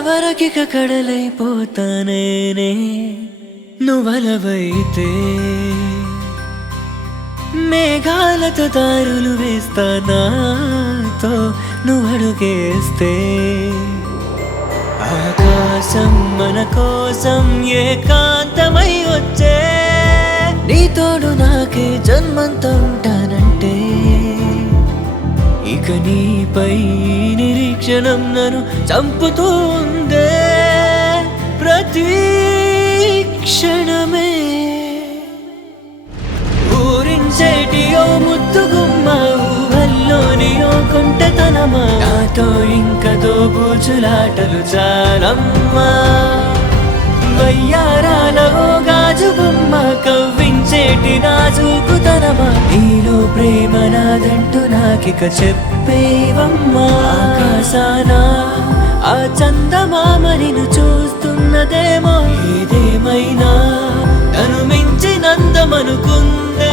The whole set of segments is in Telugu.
అంతవరకిక కడలైపోతానేనే నువ్వలవైతే మేఘాలతో దారులు వేస్తానాతో నువ్వడుగేస్తే ఆకాశం మన కోసం ఏకాంతమై వచ్చే నీ తోడు నాకే జన్మంతా ఉంటానంటే ఇక నీపై నిరీక్షణం నన్ను చంపుతూ ఉందే ప్రతి క్షణమే ఊరించేటి ఓ ముద్దుగుమ్మ ఊహల్లోని ఓ కొంటెతనమా నాతో ఇంక దోబూచులాటలు చాలమ్మా వయ్యారాల ఓ గాజు బొమ్మ కవ్వించేటి నాజూకుతనమా నీలో ప్రేమ నాదంటూ నాకిక చెప్పేవమ్మా ఆకాశాన ఆ చందమామ నిన్ను చూస్తున్నదేమో ఏదేమైనా తను మించినందమనుకుందే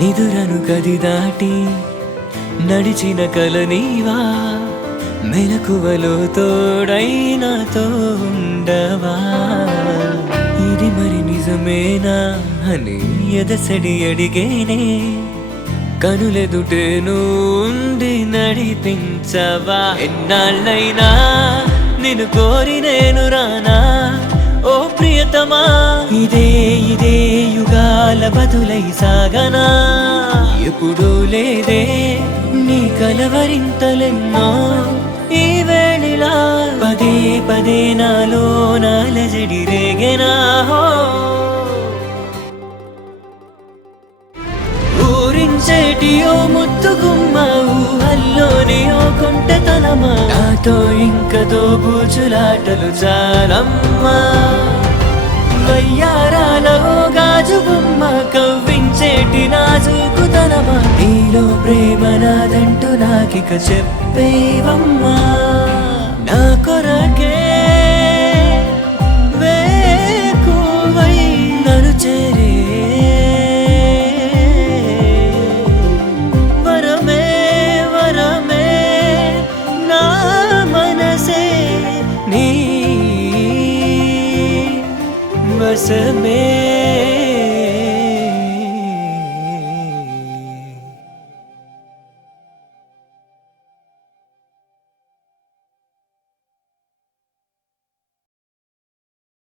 నిదురను గది దాటి నడిచిన కల నీవా మెలకువలో తోడైనాతో ఉండవా ఇది మరి నిజమేనా అని ఎదసడి అడిగేనే కనులెదుటే నుండి నడిపించవా ఎన్నాళ్ళైనా నిన్ను కోరి నేను రానా ఓ ప్రియతమా ఇదే ఇదే యుగాల బదులై సాగనా ఎప్పుడూ లేదే నీ కలవరింతలెన్నో ఈ వేళిలా పదే పదే నాలో నాలజడి రేగెనా ఊరించేటి ఓ ముద్దుగుమ్మ ఊహల్లోని ఓ కొంటెతనమా నాతో ఇంక దోబూచులాటలు చాలమ్మా వయ్యారాల ఓ గాజు బొమ్మ కవ్వించేటి నాజూకుతనమా నీలో ప్రేమ నాదంటూ నాకిక చెప్పేవమ్మా నా కొరకే వేకువై నన్ను చేరే వరమే వరమే నా మనసే నీ వశమే